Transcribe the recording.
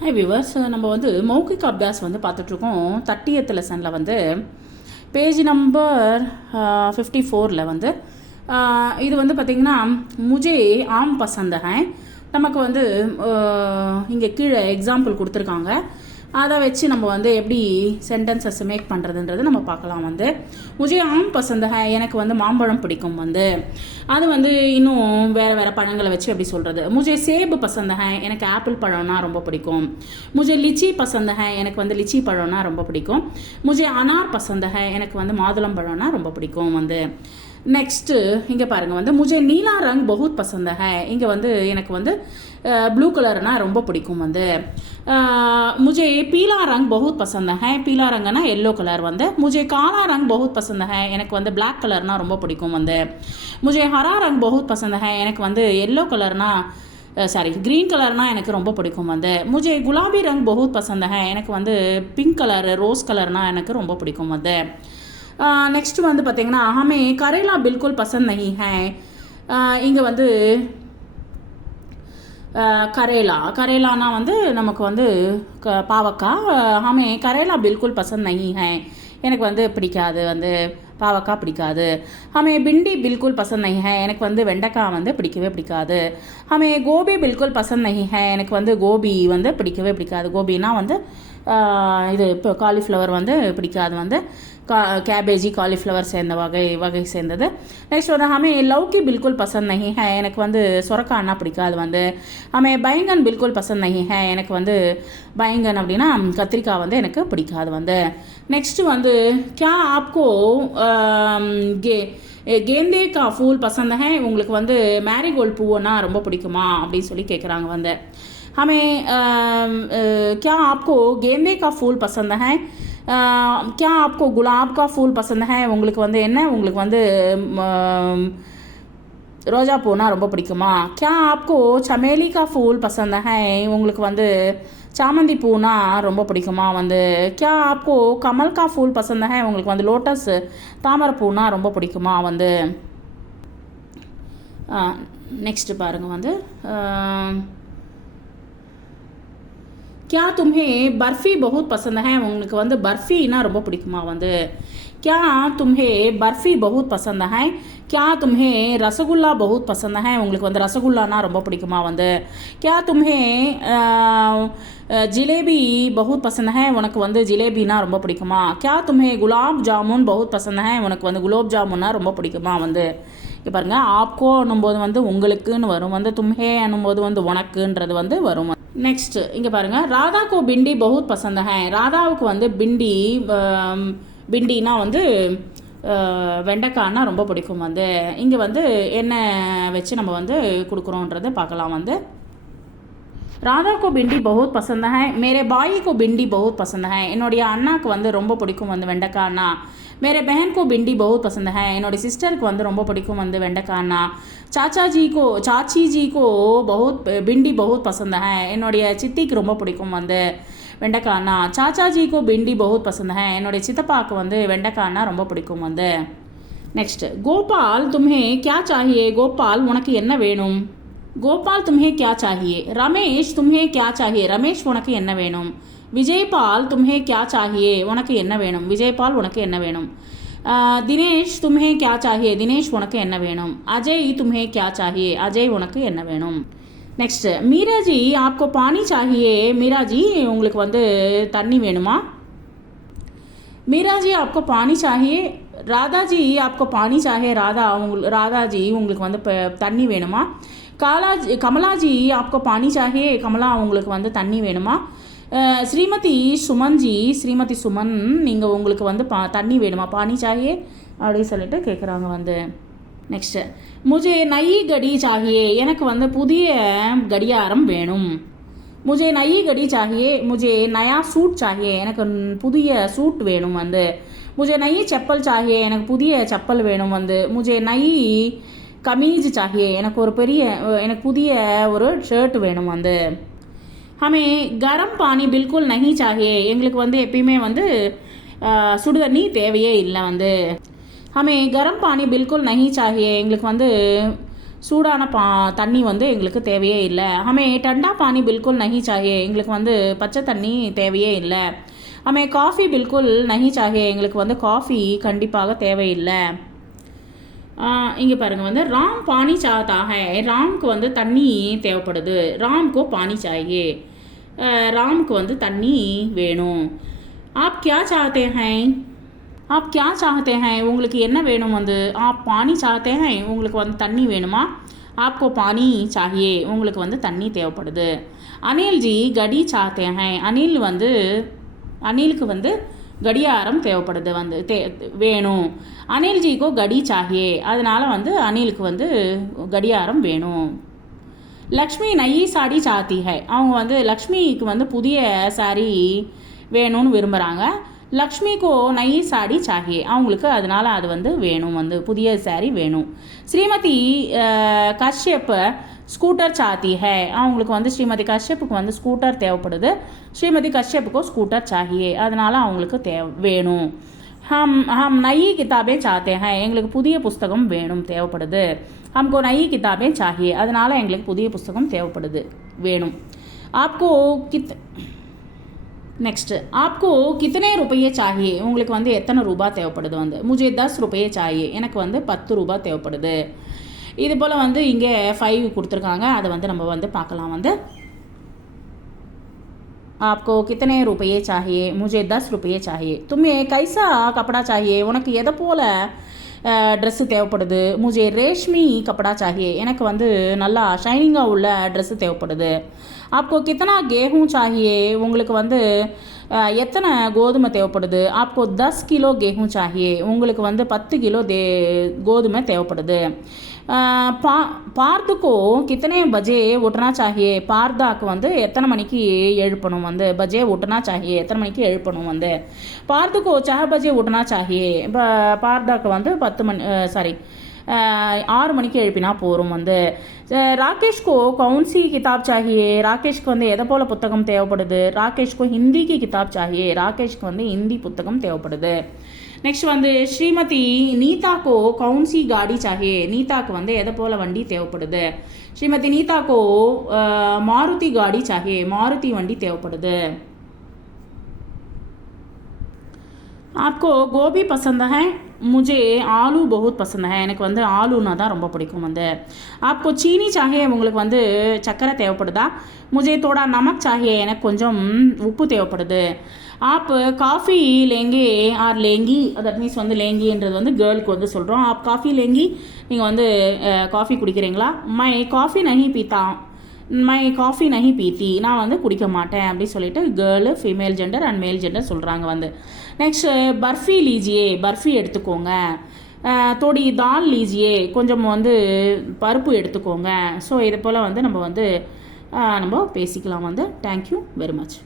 Hi viewers, நம்ம வந்து மௌகிக் அபியாஸ் வந்து பார்த்துட்ருக்கோம். 30th லெசனில் வந்து பேஜ் நம்பர் 54 வந்து இது வந்து பார்த்திங்கன்னா முஜே ஆம் பசந்த ஹை. நமக்கு வந்து இங்கே கீழே எக்ஸாம்பிள் கொடுத்துருக்காங்க. அதை வச்சு நம்ம வந்து எப்படி சென்டென்சஸ் மேக் பண்ணுறதுன்றது நம்ம பார்க்கலாம். வந்து முஜே ஆம் பசந்த ஹை, எனக்கு வந்து மாம்பழம் பிடிக்கும். வந்து அது வந்து இன்னும் வேறு வேறு பழங்களை வச்சு எப்படி சொல்கிறது. முஜே சேபு பசந்த ஹை, எனக்கு ஆப்பிள் பழம்னா ரொம்ப பிடிக்கும். முஜே லிச்சி பசந்த ஹை, எனக்கு வந்து லிச்சி பழம்னா ரொம்ப பிடிக்கும். முஜே அனார் பசந்த ஹை, எனக்கு வந்து மாதுளம் பழம்னா ரொம்ப பிடிக்கும். வந்து நெக்ஸ்ட்டு இங்கே பாருங்கள், வந்து முஜே நீலா ரங் பகுத் பசந்த ஹை, இங்கே வந்து எனக்கு வந்து ப்ளூ கலர்னா ரொம்ப பிடிக்கும். வந்து முஜே பீலா ரங் பகுத் பசந்த ஹை, பீலா ரங்கன்னா எல்லோ கலர். வந்து முஜே காலா ரங் பகுத் பசந்த ஹை, எனக்கு வந்து பிளாக் கலர்னா ரொம்ப பிடிக்கும். வந்து முஜே ஹரா ரங் பகுத் பசந்த ஹை, எனக்கு வந்து எல்லோ கலர்னா க்ரீன் கலர்னால் எனக்கு ரொம்ப பிடிக்கும். வந்து முஜே குலாபி ரங் பகுத் பசந்த ஹை, எனக்கு வந்து பிங்க் கலர் ரோஸ் கலர்னால் எனக்கு ரொம்ப பிடிக்கும். வந்து நெக்ஸ்ட் வந்து பார்த்திங்கன்னா ஹமே கரேலா பில்குல் பசந்த் நஹி ஹை, இங்கே வந்து கரேலானா வந்து நமக்கு வந்து பாவக்காய். ஹமே கரேலா பில்குல் பசந்த் நஹி ஹை, எனக்கு வந்து பிடிக்காது. வந்து பாவக்காய் பிடிக்காது. ஹமே பிண்டி பில்குல் பசந்த் நஹி ஹை, எனக்கு வந்து வெண்டைக்காய் வந்து பிடிக்கவே பிடிக்காது. ஹமே கோபி பில்குல் பசந்த் நஹி ஹை, எனக்கு வந்து கோபி வந்து பிடிக்கவே பிடிக்காது. கோபினா வந்து இது இப்போ காலிஃப்ளவர் வந்து பிடிக்காது. வந்து கேபேஜி காலிஃப்ளவர் சேர்ந்த வகை சேர்ந்தது. நெக்ஸ்ட் வந்து ஹமே லௌக்கி பில்குல் பசந்த் நஹி ஹை, எனக்கு வந்து சொரக்காய்னா பிடிக்காது. வந்து ஹமே பைங்கன் பில்குல் பசந்த் நஹி ஹை, எனக்கு வந்து பைங்கன் அப்படின்னா கத்திரிக்காய் வந்து எனக்கு பிடிக்காது. வந்து நெக்ஸ்ட் வந்து கியா ஆப்கோ கேந்தே கா ஃபூல் பசந்த் ஹை, உங்களுக்கு வந்து மேரிகோல்டு பூவுன்னா ரொம்ப பிடிக்குமா அப்படின்னு சொல்லி கேட்குறாங்க. வந்து ஹமே क्या आपको गेंदे का फूल पसंद है, क्या आपको गुलाब का फूल पसंद है, உங்களுக்கு வந்து என்ன உங்களுக்கு வந்து ரோஜா பூனா ரொம்ப பிடிக்குமா. क्या आपको चमेली का फूल पसंद है, உங்களுக்கு வந்து சாமந்தி பூனா ரொம்ப பிடிக்குமா. வந்து क्या आपको कमल का फूल पसंद है, உங்களுக்கு வந்து லோட்டஸ் தாமரை பூனா ரொம்ப பிடிக்குமா. வந்து நெக்ஸ்ட் பாருங்கள். வந்து क्या तुम्हें बर्फ़ी बहुत पसंद है, உங்களுக்கு வந்து பர்ஃபின்னா ரொம்ப பிடிக்குமா. வந்து क्या तुम्हें बर्फ़ी बहुत पसंद है, क्या तुम्हें रसगुल्ला बहुत पसंद है, உங்களுக்கு வந்து ரசகுல்லானா ரொம்ப பிடிக்குமா. வந்து क्या तुम्हें ஜிலேபி बहुत पसंद है, உனக்கு வந்து ஜிலேபினா ரொம்ப பிடிக்குமா. क्या तुम्हें गुलाब जामुन बहुत पसंद है, உனக்கு வந்து குலோப் ஜாமுன்னா ரொம்ப பிடிக்குமா. வந்து இப்போ பாருங்கள், ஆப்கோ என்னும்போது வந்து உங்களுக்குன்னு வரும். வந்து தும்ஹே என்னும்போது வந்து உனக்குன்றது வந்து வரும். நெக்ஸ்ட் இங்கே பாருங்கள், ராதா கோ பிண்டி பகுத் பசந்த ஹை, ராதாவுக்கு வந்து பிண்டினா வந்து வெண்டைக்காய்னா ரொம்ப பிடிக்கும். வந்து இங்கே வந்து என்ன வச்சு நம்ம வந்து கொடுக்குறோன்றதை பார்க்கலாம். வந்து ராதா கோ பிண்டி பகுத் பசந்த ஹை, மேரே பாயி கோ பிண்டி பகுத் பசந்த ஹை, என்னுடைய அண்ணாவுக்கு வந்து ரொம்ப பிடிக்கும் வந்து வெண்டைக்காய்னா. मेरे बहन को भिंडी बहुत पसंद है, என்னுடைய சிஸ்டருக்கு வந்து ரொம்ப பிடிக்கும் வந்து வெண்டைக்காய்னா. चाची जी को बहुत भिंडी बहुत पसंद है, என்னுடைய சித்திக்கு ரொம்ப பிடிக்கும் வந்து வெண்டைக்காய்னா. चाचा जी को भिंडी बहुत पसंद है, என்னுடைய சித்தப்பாவுக்கு வந்து வெண்டைக்காய்னா ரொம்ப பிடிக்கும். வந்து நெக்ஸ்ட் கோபால் तुम्हें क्या चाहिए, கோபால் உனக்கு என்ன வேணும். கோபால் तुम्हें क्या चाहिए. ரமேஷ் तुम्हें क्या चाहिए, ரமேஷ் உனக்கு என்ன வேணும். விஜய்பால் तुम्हें क्या चाहिए, உனக்கு என்ன வேணும். விஜய்பால் உனக்கு என்ன வேணும். தினேஷ் तुम्हें क्या चाहिए, தினேஷ் உனக்கு என்ன வேணும். அஜய் तुम्हें क्या चाहिए, அஜய் உனக்கு என்ன வேணும். நெக்ஸ்ட் மீராஜி आपको पानी चाहिए, மீராஜி உங்களுக்கு வந்து தண்ணி வேணுமா. மீராஜி आपको पानी चाहिए. ராதாஜி आपको पानी चाहिए, ராதாஜி உங்களுக்கு வந்து தண்ணி வேணுமா. கமலாஜி आपको पानी चाहिए, கமலா உங்களுக்கு வந்து தண்ணி வேணுமா. ஸ்ரீமதி சுமன்ஜி, ஸ்ரீமதி சுமன் நீங்கள் உங்களுக்கு வந்து தண்ணி வேணுமா, பானி சாகியே அப்படின்னு சொல்லிட்டு கேட்குறாங்க. வந்து நெக்ஸ்ட்டு முஜே நயி கடி சாகியே, எனக்கு வந்து புதிய கடியாரம் வேணும். முஜே நயி கடி சாகியே, முஜே நயா சூட் சாகியே, எனக்கு புதிய சூட் வேணும். வந்து முஜே நயி செப்பல் சாகியே, எனக்கு புதிய செப்பல் வேணும். வந்து முஜே நயி கமீஜ் சாகியே, எனக்கு புதிய ஒரு ஷர்ட் வேணும். வந்து ஹமே கரம் பானி பில்குல் நஹி சாகியே, எங்களுக்கு வந்து எப்பயுமே வந்து சுடுதண்ணி தேவையே இல்லை. வந்து ஹமே கரம் பானி பில்குல் நஹி சாகியே, எங்களுக்கு வந்து சூடான தண்ணி வந்து எங்களுக்கு தேவையே இல்லை. ஹமே டண்டா பானி பில்குல் நஹி சாஹியே, எங்களுக்கு வந்து பச்சை தண்ணி தேவையே இல்லை. ஹமே காஃபி பில்குல் நஹி சாஹியே, எங்களுக்கு வந்து காஃபி கண்டிப்பாக தேவையில்லை. இங்கே பாருங்கள் வந்து ராம் பானி சாஹ்தா ஹை, ராம்க்கு வந்து தண்ணி தேவைப்படுது. ராம்கோ பானி சாஹியே, ராம்க்கு வந்து தண்ணி வேணும். ஆப் கியா சாஹ்தே ஹை, ஆப் கியா சாஹ்தே ஹை, உங்களுக்கு என்ன வேணும் வந்து. ஆப் பானி சாஹ்தே ஹை, உங்களுக்கு வந்து தண்ணி வேணுமா. ஆப்கோ பானி சாஹியே, உங்களுக்கு வந்து தண்ணி தேவைப்படுது. அனில் ஜி கடி சாஹ்தே ஹை, அனிலுக்கு வந்து கடியாரம் தேவைப்படுது வந்து வேணும். அனில் ஜிக்கோ கடி சாஹியே, அதனால வந்து அனிலுக்கு வந்து கடியாரம் வேணும். லக்ஷ்மி நயி சாடி சாத்தி ஹை, அவங்க வந்து லக்ஷ்மிக்கு வந்து புதிய சாரி வேணும்னு விரும்புகிறாங்க. லக்ஷ்மிக்கோ நயி சாடி சாஹியே, அவங்களுக்கு அதனால அது வந்து வேணும் வந்து புதிய சாரி வேணும். ஸ்ரீமதி கஷ்யப் ஸ்கூட்டர் சாத்தி ஹை, அவங்களுக்கு வந்து ஸ்ரீமதி கஷ்யப்புக்கு வந்து ஸ்கூட்டர் தேவைப்படுது. ஸ்ரீமதி கஷ்யப்புக்கோ ஸ்கூட்டர் சாஹியே, அதனால அவங்களுக்கு வேணும். ஹம் நயி கிதாபே சாத்தே ஹை, எங்களுக்கு புதிய புஸ்தகம் வேணும் தேவைப்படுது. ஹம்கோ நயி கிதாபே சாஹியே, அதனால எங்களுக்கு புதிய புஸ்தகம் தேவைப்படுது வேணும். ஆப்கோ நெக்ஸ்ட்டு ஆப்கோ கித்தனை ரூபாயே சாஹியே, உங்களுக்கு வந்து எத்தனை ரூபா தேவைப்படுது வந்து. முஜே 10 ரூபாயே சாஹியே, எனக்கு வந்து 10 ரூபா தேவைப்படுது. இது போல் வந்து இங்கே 5 கொடுத்துருக்காங்க, அதை வந்து நம்ம வந்து பார்க்கலாம் வந்து. आपको कितने रुपये चाहिए, मुझे 10 रुपये चाहिए. तुम्हें कैसा कपड़ा चाहिए, உனக்கு எதை போல் ட்ரெஸ்ஸு தேவைப்படுது. முஜே ரேஷ்மி கப்படா சாஹியே, எனக்கு வந்து நல்லா ஷைனிங்காக உள்ள ட்ரெஸ்ஸு தேவைப்படுது. ஆப்கோ கித்தனா கேஹூ சாஹியே, உங்களுக்கு வந்து எத்தனை கோதுமை தேவைப்படுது. ஆப்கோ 10 கிலோ கேஹூ சாஹியே, உங்களுக்கு வந்து 10 கிலோ கோதுமை தேவைப்படுது. பார்த்துக்கோ கித்தனை பஜே உட்டனா சாஹியே, பார்தாக்கு வந்து எத்தனை மணிக்கு எழுப்பணும் வந்து. பஜே உட்டனா சாஹியே, எத்தனை மணிக்கு எழுப்பணும் வந்து. பார்த்துக்கோ 4 பஜே உட்டனா சாஹியே, பார்தாக்கு வந்து 6 மணிக்கு எழுப்பினா போகிறோம் வந்து. ராகேஷ்கோ கவுன்சி கிதாப் சாஹியே, ராகேஷ்க்கு வந்து எதை போல் புத்தகம் தேவைப்படுது. ராகேஷ்கோ ஹிந்திக்கு கிதாப் சாஹியே, ராகேஷ்க்கு வந்து ஹிந்தி புத்தகம் தேவைப்படுது. நெக்ஸ்ட் வந்து ஸ்ரீமதி நீதாக்கோ கவுன்சி காடி சாஹியே, நீதாக்கு வந்து எதை போல் வண்டி தேவைப்படுது. ஸ்ரீமதி நீதாக்கோ மாருதி காடி சாஹியே, மாருதி வண்டி தேவைப்படுது. आपको गोभी पसंद है, मुझे ஆலு बहुत पसंद है, எனக்கு வந்து ஆலுன்னா தான் ரொம்ப பிடிக்கும் வந்து. आपको चीनी चाहिए, உங்களுக்கு வந்து சக்கரை தேவைப்படுதா. मुझे थोड़ा नमक चाहिए, எனக்கு கொஞ்சம் உப்பு தேவைப்படுது. आप காஃபி लेंगे ஆர் लेंगी, தட் மீன்ஸ் வந்து लेंगीன்றது வந்து கேர்ளுக்கு வந்து சொல்கிறோம். आप காஃபி लेंगी, நீங்கள் வந்து காஃபி குடிக்கிறீங்களா. मैं காஃபி नहीं पीता, மை காஃபி நஹி பீத்தி, நான் வந்து குடிக்க மாட்டேன் அப்படின்னு சொல்லிட்டு கேர்ளு ஃபீமேல் ஜெண்டர் அண்ட் மேல் ஜெண்டர் சொல்கிறாங்க வந்து. நெக்ஸ்ட் பர்ஃபி லீஜியே, பர்ஃபி எடுத்துக்கோங்க. தோடி தால் லீஜியே, கொஞ்சம் வந்து பருப்பு எடுத்துக்கோங்க. ஸோ இது போல் வந்து நம்ம பேசிக்கலாம் வந்து. Thank you very much.